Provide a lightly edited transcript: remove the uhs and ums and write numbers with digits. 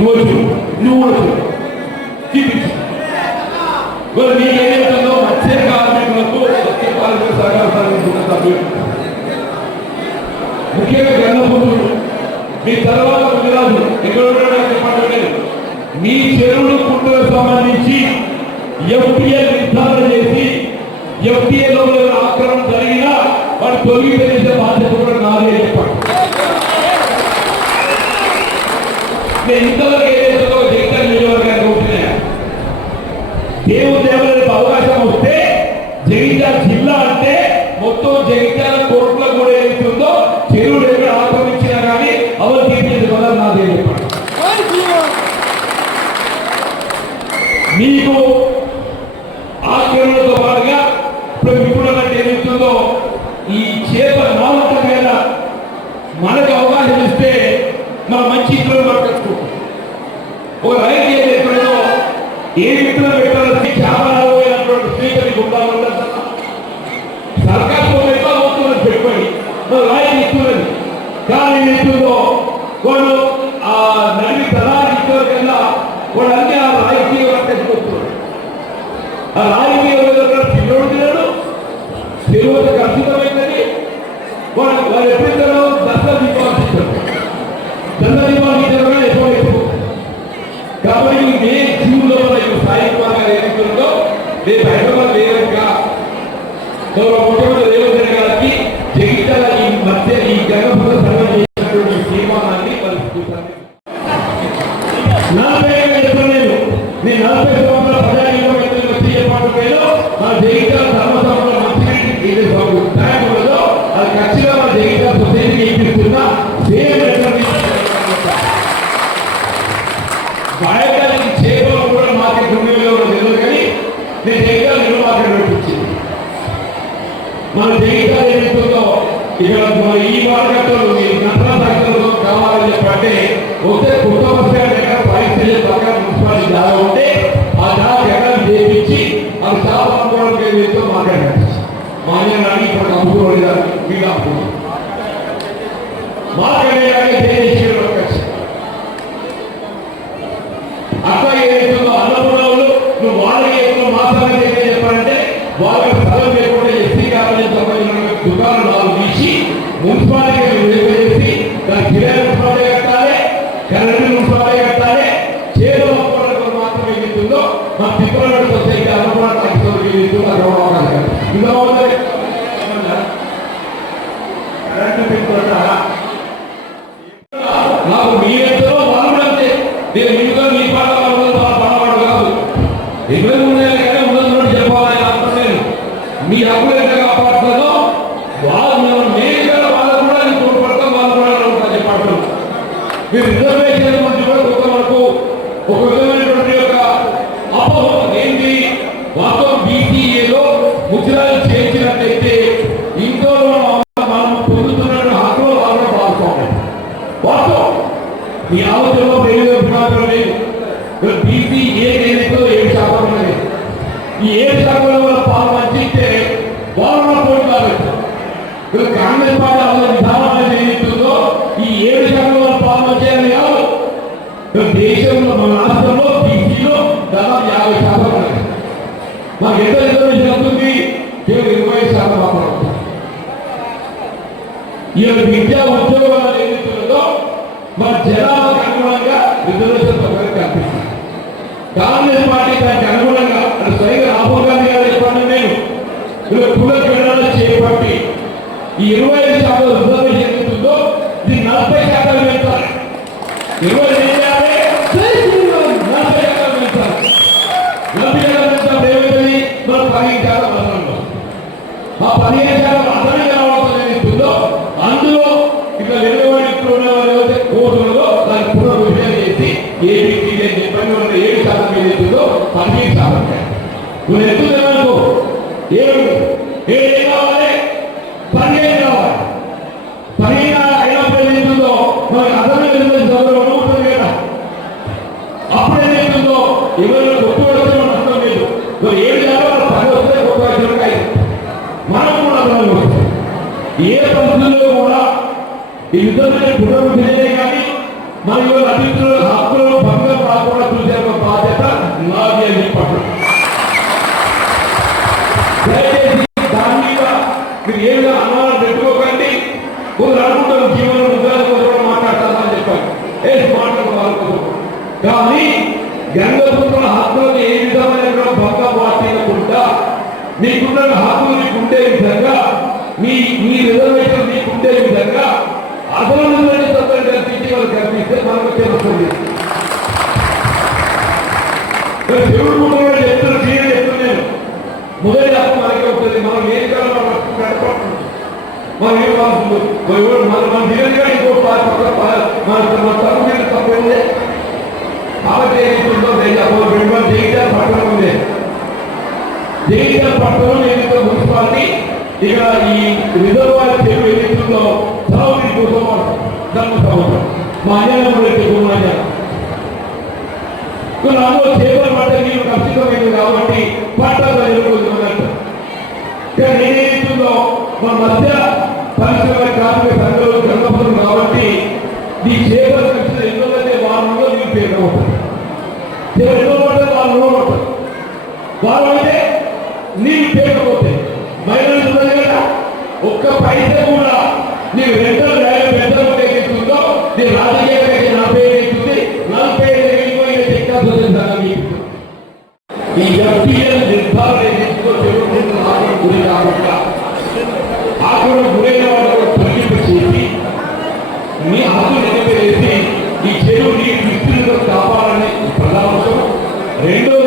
నువ్వు చూపించు. నీకు ఏదైతుందో మత్స్య కార్మికులకు సత్య కార్మిక సహకార సంఘం సభ్యులు ముఖ్యంగా గన్నపూతులు మీ తర్వాత గుజరాత్ ఎక్కడ చెప్పలేదు. మీ చెరువులు కుంటలకు సంబంధించి ఎఫ్టీఏ నిర్ధారణ చేసి ఎఫ్టీఏలో ఆక్రమణ జరిగినా వాడు తొలగిపోయేసే బాధ్యత కూడా నాదే చెప్పాడు. నేను ఇంతవరకు ఏదైతుందో జగన్ నియోజకవర్గానికి ఉంటున్నాయా దేవులకు అవకాశం వస్తే జగిత్యాల జిల్లా అంటే మొత్తం జగిత్యాల కోర్టులో కూడా ఏదైతుందో చెరువులు ఎక్కడ ఆక్రమించినా కానీ అవరు తీర్చేది వల్ల నాదే చెప్పాడు. మీకు ఆక్రమణతో పాటుగా ఇప్పుడు ఏదైతుందో ఈ చేప నాలుక మీద మనకు అవకాశం ఇస్తే మన మంచి ఇతరులు పట్టుకుంటాం. ఒక రైతు ఏదైతుందో ఏ విత్తనం పెట్టాలని చేపలు అయినటువంటి స్పీకర్కి ఉండాలి. సర్కారు అవుతున్నది పెట్టుకొని రైతు ఇస్తున్నది కానీ ఇస్తుందో వాడు ఆ నడి తరాలు ఇచ్చిన కన్నా వాడు అన్ని ఆ రాజకీయ పట్టుకొస్తున్నాడు. ఆ రాజకీయ పిల్లోడు తినడు తెలుగు ఖచ్చితమైందని వాడు ఎప్పుడైతే దశ దీపావళిస్తారు ఎక్కువ. కాబట్టి ఏ జీవులో సాయంత్రంగా ఏదైతుందో రేపు హైదరాబాద్ లేదంగా ముఖ్యమంత్రి రేవంత్ రెడ్డి గారికి జగిత్యాల ఈ మధ్య ఈ జగన్మోహన్ సర్వే చేసినటువంటి తీర్మానాన్ని పరిస్థితులు 40 చెప్పలేదు. నేను 40 సంవత్సరాల ప్రజానీకం వచ్చి చెప్పాడు పేరు మన జగిత్యాల ధర్మసభలో మంచి ఉండదో అది ఖచ్చితంగా మన జగిత్యాల సొసైటీకి ఇప్పిస్తున్నా సేమ్ బాయకాలకి చేపలు కూడా మార్కెట్ ఉండేలో తెలియదు కానీ నేను జగిత్యాల నిల్వ మార్కెట్ పెట్టించింది. మన జగిత్యాల ఏదైతుందో ఇక్కడ ఈ మార్కెట్లో నష్టం కావాలని చెప్పంటే వస్తే కొత్త బస్సు ఎక్కడ పరిస్థితి పక్కన మున్సిపాలిటీ జాగా ఉంటే ఆ జాగా ఎక్కడ చేయించి అది చేప అమ్ముకోవడానికి ఏదైతే మార్కెట్ పెట్టించి మాన్యాన్ని ఇప్పుడు అమ్ముకోవాలి వీళ్ళు అమ్ముకుంటారు మార్కెట్ అట్లా ఏదైతుందో అన్నపూర్ణలు నువ్వు వాళ్ళకి ఎక్కువ మాసాలు చేస్తే చెప్పాలంటే వాళ్ళకి స్థలం లేకుండా ఎస్సీ కావాలని సంబంధించిన దుకాణాలు తీసి మున్సిపాలిటీ చేసి దానికి కిరాయి మున్సిపాలిటీ కట్టాలి, కరెంటు మున్సిపాలిటీ కట్టాలి. చేతులు మాత్రం ఏదైతుందో మా తిప్పల సొసైటీ అన్నపూర్ణ ఏదైతుందో ఇంకా కరెంటు పెట్టుకుంటా నాకు మీరెంతో వాళ్ళు కూడా అంతే. నేను ఇంట్లో మీ పాట పడవాడు కాదు 23 ఏళ్ళకైనా ఉన్నది చెప్పాలని అర్థం లేదు. మీ హక్కులు ఎంత కాపాడుతుందో వాళ్ళు నేను వాళ్ళకు కూడా నేను తోడ్పడతాం, వాళ్ళు కూడా ఉంటా చెప్పాడు. మీరు రిజర్వేషన్ మంచి కూడా కొంతవరకు ఒక విధమైనటువంటి యొక్క అపోహం ఏంటి వాస్తవం బీసీఏలో ముద్రాలు చేర్చినట్టయితే ఇంట్లో మనం పొందుతున్న హక్కులు వాళ్ళు పాల్గొనాలి. వాస్తవం మీ ఆలోచనలో ప్రయోజనం లేదు. బీసీ ఏదైతే 7% ఉన్నది. ఈ 7% పాలు మంచిస్తే వాళ్ళు పోటీ కావచ్చు. కాంగ్రెస్ పార్టీ అసలు విధానం ఏదైతుందో ఈ 7% పాలు మంచేయాలని కాదు. దేశంలో మన రాష్ట్రంలో బీసీలో దాదాపు 50% ఉన్నది. మాకు ఎంత రిజర్వేషన్ అవుతుంది? 20% మాత్రం. ఈ విద్యా ఉద్యోగాలు ఏదైతుందో మన జనాభాకు అనుగుణంగా రిజర్వేషన్ పథకాలు కల్పిస్తుంది. కాంగ్రెస్ పార్టీ దానికి అనుగుణంగా అంటే స్వయంగా రాహుల్ గాంధీ గారు చెప్పండి నేను కుల విధానాలు చేపట్టి ఈ 25% రిజర్వేషన్ ఏదైతుందో ఇది 40% పెంచాలి. 25 చేయాలి, 40% పెంచాలి. 40% పెంచినప్పుడు ఏమైతుంది? మనం 15% అదనంలో ఆ 15% అదనంగా రావడం ఏదైతుందో అందులో ఇట్లా వెలువడిలో ఉన్నవారు కోర్టులలో దాన్ని పునర్విభజన చేసి ఏబీసీ 7% ఏదైతుందో 15%. నువ్వు ఎత్తుదనుకో ఏం కావాలి? 15 కావాలి. 15 అయినప్పుడు ఏదైతుందో మనకి అదనంగా ఉంటుంది కదా. అప్పుడు ఏదైతుందో ఎవరైనా కొత్త వచ్చిన నష్టం లేదు. నువ్వు 7 కావాలి 10 వస్తే కొత్త వచ్చిన మనం కూడా అదనంగా వస్తాం. ఏ పరిస్థితుల్లో కూడా ఈ యుద్ధం పునరుద్ధరించే కానీ మరియు అతిథుల హక్కులను మాట్లాడుకోవాలి. కానీ గంగపుత్రుల హక్కులను ఏ విధమైన భంగ పాటించకుండా మీకున్న హక్కులు మీకుండే విధంగా మీ రిజర్వేషన్ మీకుండే విధంగా అసలు కల్పించి వాళ్ళు కల్పిస్తే మనకు తెలుస్తుంది. దేవుడు కూడా చెప్తున్నారు, సీఎం చెప్తున్నాను, మొదటి హక్కు మనకే ఉంటుంది. మనం ఏం కాలం మనం ఏం వాడుతుంది మన దిగలుగా ఇంకో మన తరగతి తప్పైందే కాబట్టి ఏదైతుందో జగిత్యాల పట్టణం ఉంది. జగిత్యాల పట్టణం ఏదైతే మున్సిపాలిటీ ఇక్కడ ఈ రిజర్వాయర్ చెరువు ఏదైతుందో తాగునీటి కోసం ధర్మ సంవత్సరం మా అన్యాయం అందులో చేపలు పట్ట నీరు ఖచ్చితమైనది కాబట్టి పట్టాలు ఎదుర్కొంటున్నట్టు. ఇక్కడ నేనేస్తుందో మా మధ్య పరిశ్రమ కార్మిక సంఘంలో గంగపురం కాబట్టి ఈ చేపలు ఖచ్చితంగా ఎన్నో మంది వారంలో నీరు పేరుకుంటారు. ఎన్నో పడ్డారు వాళ్ళు పడతారు. వాళ్ళు అయితే నీరు పేరుకపోతే మహిళలు ఉన్నది కదా, ఒక్క పైసా కూడా నీకు రెండో పెద్దలు పేరుతుందో నీ రాజకీయ నా పేరుతుంది 40 ఈ ఎఫ్టీఎల్ నిర్ధారణ గురి కాకుండా ఆ కూడా గురైన వాళ్ళు తొలగింపు చేసి మీ హక్కు నెరవేరేసి ఈ చెరువు నీరు విస్తృతంగా కాపాడాలని ప్రధాన అవసరం. రెండో